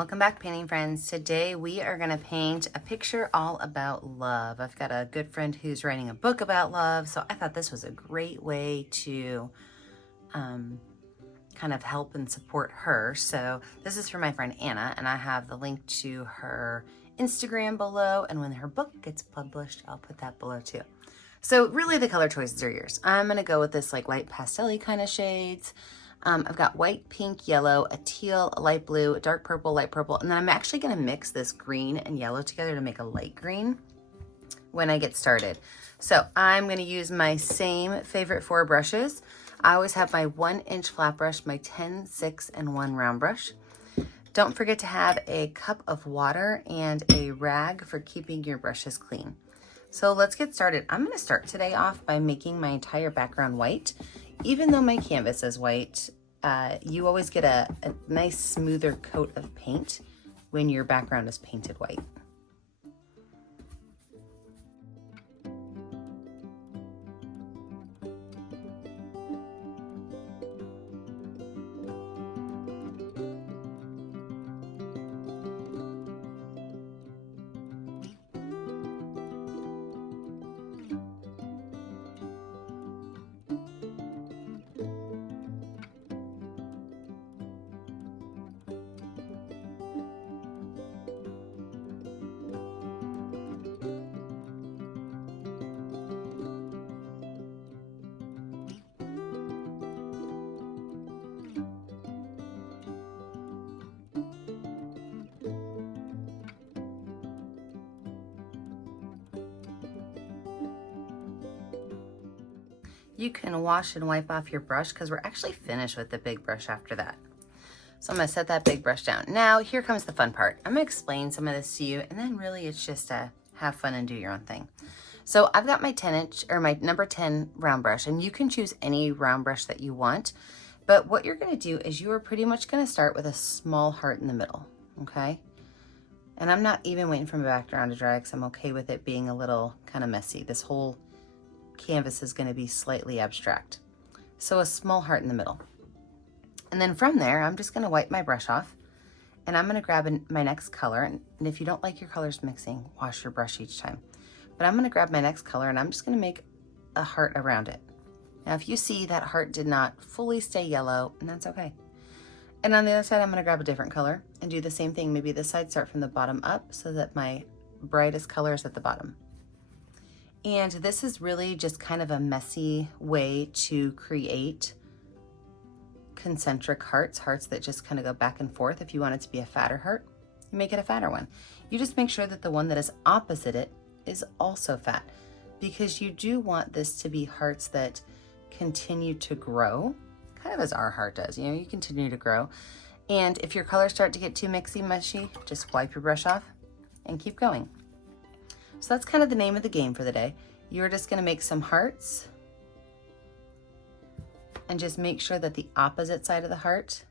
Welcome back, painting friends. Today we are going to paint a picture all about love. I've got a good friend who's writing a book about love, so I thought this was a great way to kind of help and support her. So this is for my friend Anna, and I have the link to her Instagram below, and when her book gets published, I'll put that below too. So really the color choices are yours. I'm going to go with this like light pastel-y kind of shades. I've got white, pink, yellow, a teal, a light blue, a dark purple, light purple, and then I'm actually going to mix this green and yellow together to make a light green when I get started. So I'm going to use my same favorite 4 brushes. I always have my 1-inch flat brush, my 10, 6, and 1 round brush. Don't forget to have a cup of water and a rag for keeping your brushes clean. So let's get started. I'm going to start today off by making my entire background white. Even though my canvas is white, you always get a nice smoother coat of paint when your background is painted white. You can wash and wipe off your brush because we're actually finished with the big brush after that. So I'm going to set that big brush down. Now here comes the fun part. I'm going to explain some of this to you, and then really it's just to have fun and do your own thing. So I've got my 10-inch or my number 10 round brush, and you can choose any round brush that you want. But what you're going to do is you are pretty much going to start with a small heart in the middle, okay? And I'm not even waiting for my background to dry because I'm okay with it being a little kind of messy. This whole canvas is going to be slightly abstract. So a small heart in the middle. And then from there, I'm just going to wipe my brush off, and I'm going to grab my next color. And if you don't like your colors mixing, wash your brush each time. But I'm going to grab my next color, and I'm just going to make a heart around it. Now, if you see that heart did not fully stay yellow, and that's okay. And on the other side, I'm going to grab a different color and do the same thing. Maybe this side start from the bottom up so that my brightest color is at the bottom. And this is really just kind of a messy way to create concentric hearts that just kind of go back and forth. If you want it to be a fatter heart, you make it a fatter one. You just make sure that the one that is opposite it is also fat, because you do want this to be hearts that continue to grow, kind of as our heart does. You know, you continue to grow. And if your colors start to get too mixy, mushy, just wipe your brush off and keep going. So that's kind of the name of the game for the day. You're just going to make some hearts and just make sure that the opposite side of the heart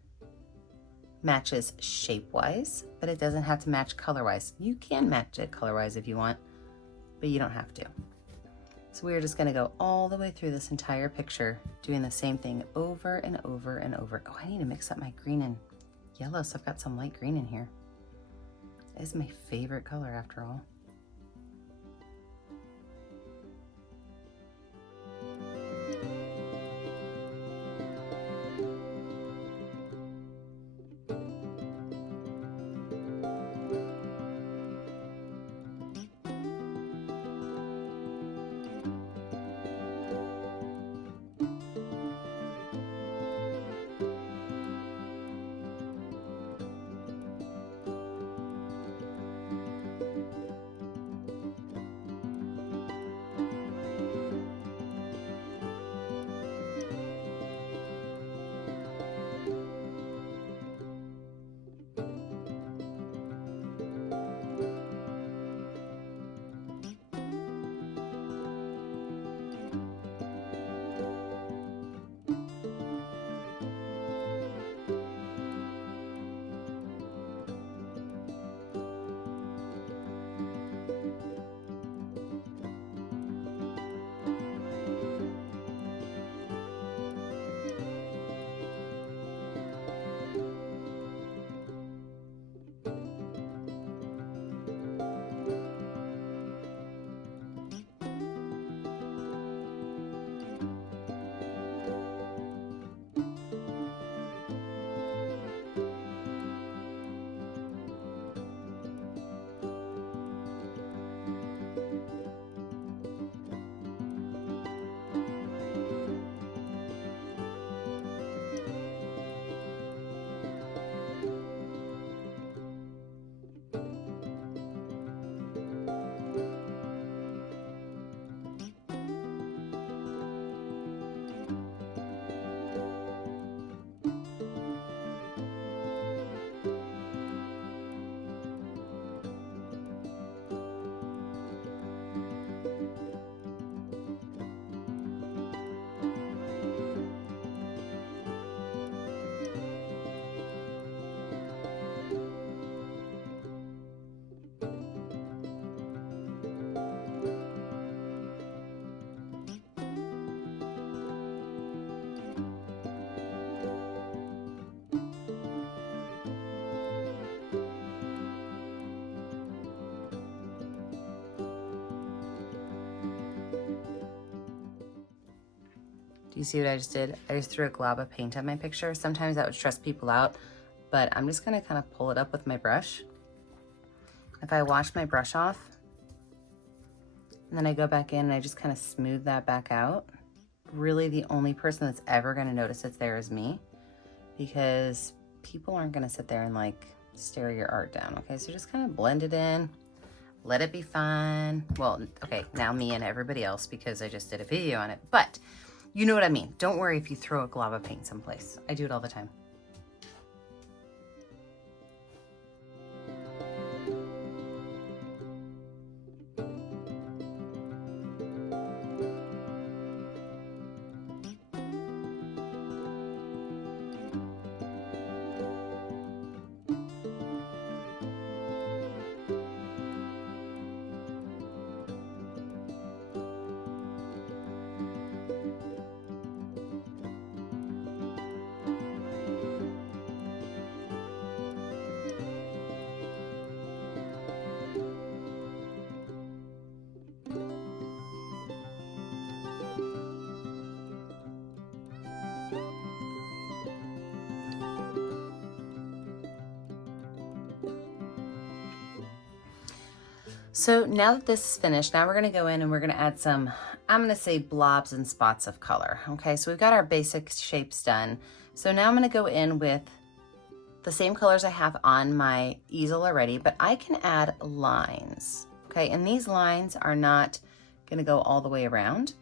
matches shape-wise, but it doesn't have to match color-wise. You can match it color-wise if you want, but you don't have to. So we're just going to go all the way through this entire picture, doing the same thing over and over and over. Oh, I need to mix up my green and yellow, so I've got some light green in here. It's my favorite color after all. you see what I just did? I just threw a glob of paint on my picture. Sometimes that would stress people out, but I'm just gonna kind of pull it up with my brush. If I wash my brush off, and then I go back in and I just kind of smooth that back out, really the only person that's ever gonna notice it's there is me, because people aren't gonna sit there and like stare your art down, okay? So just kind of blend it in, let it be fun. Well, okay, now me and everybody else because I just did a video on it, but you know what I mean. Don't worry if you throw a glob of paint someplace. I do it all the time. So now that this is finished, now we're gonna go in and we're gonna add some, I'm gonna say blobs and spots of color. Okay, so we've got our basic shapes done. So now I'm gonna go in with the same colors I have on my easel already, but I can add lines. Okay, and these lines are not gonna go all the way around.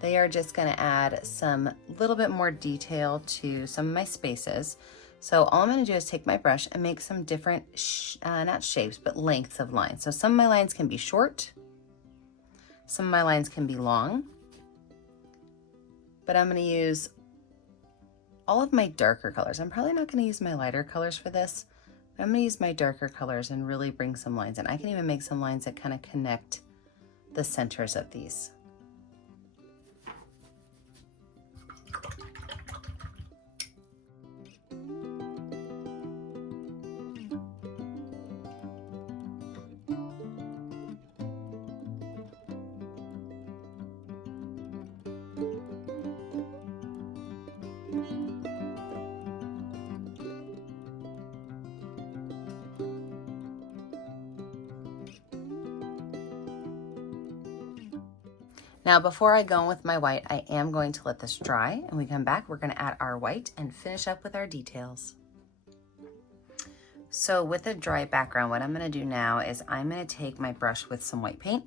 They are just gonna add some little bit more detail to some of my spaces. So all I'm gonna do is take my brush and make some different, not shapes, but lengths of lines. So some of my lines can be short, some of my lines can be long, but I'm gonna use all of my darker colors. I'm probably not gonna use my lighter colors for this, but I'm gonna use my darker colors and really bring some lines in. I can even make some lines that kind of connect the centers of these. Now, before I go in with my white, I am going to let this dry, and when we come back, we're gonna add our white and finish up with our details. So with a dry background, what I'm gonna do now is I'm gonna take my brush with some white paint,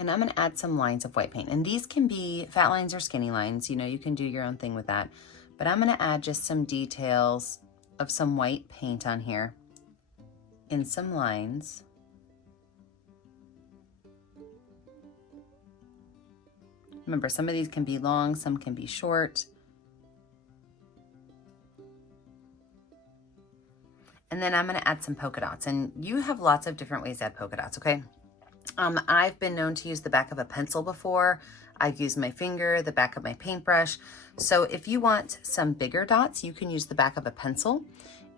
and I'm gonna add some lines of white paint. And these can be fat lines or skinny lines, you know, you can do your own thing with that. But I'm gonna add just some details of some white paint on here in some lines. Remember, some of these can be long, some can be short. And then I'm gonna add some polka dots, and you have lots of different ways to add polka dots, okay? I've been known to use the back of a pencil before. I've used my finger, the back of my paintbrush. So if you want some bigger dots, you can use the back of a pencil.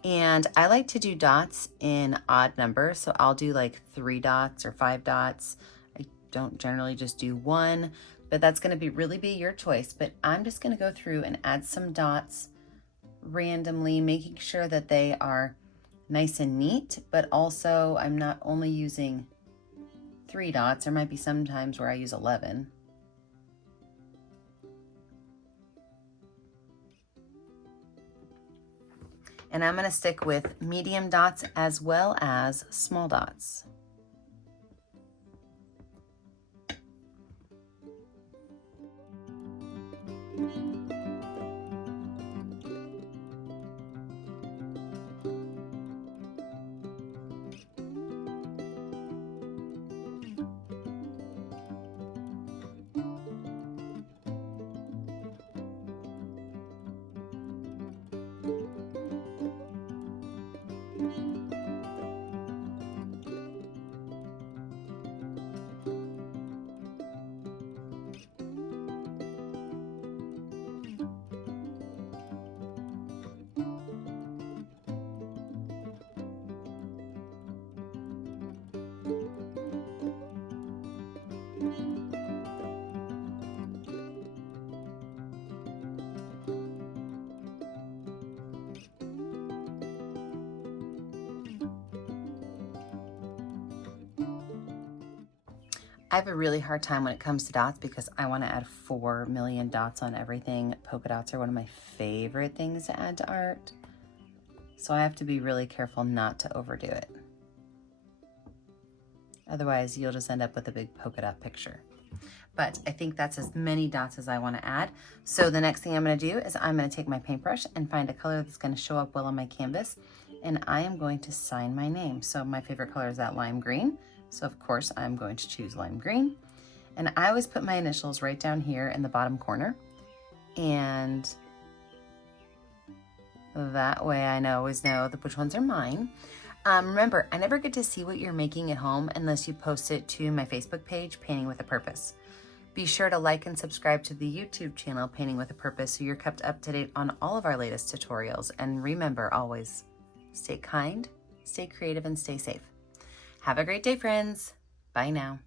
And I like to do dots in odd numbers. So I'll do like 3 dots or 5 dots. I don't generally just do 1, but that's gonna really be your choice. But I'm just gonna go through and add some dots randomly, making sure that they are nice and neat, but also I'm not only using 3 dots. There might be some times where I use 11. And I'm gonna stick with medium dots as well as small dots. I have a really hard time when it comes to dots because I want to add 4 million dots on everything. Polka dots are one of my favorite things to add to art. So I have to be really careful not to overdo it. Otherwise, you'll just end up with a big polka dot picture. But I think that's as many dots as I want to add. So the next thing I'm going to do is I'm going to take my paintbrush and find a color that's going to show up well on my canvas. And I am going to sign my name. So my favorite color is that lime green. So of course I'm going to choose lime green. And I always put my initials right down here in the bottom corner. And that way I always know which ones are mine. Remember, I never get to see what you're making at home unless you post it to my Facebook page, Painting with a Purpose. Be sure to like and subscribe to the YouTube channel, Painting with a Purpose, so you're kept up to date on all of our latest tutorials. And remember, always, stay kind, stay creative, and stay safe. Have a great day, friends. Bye now.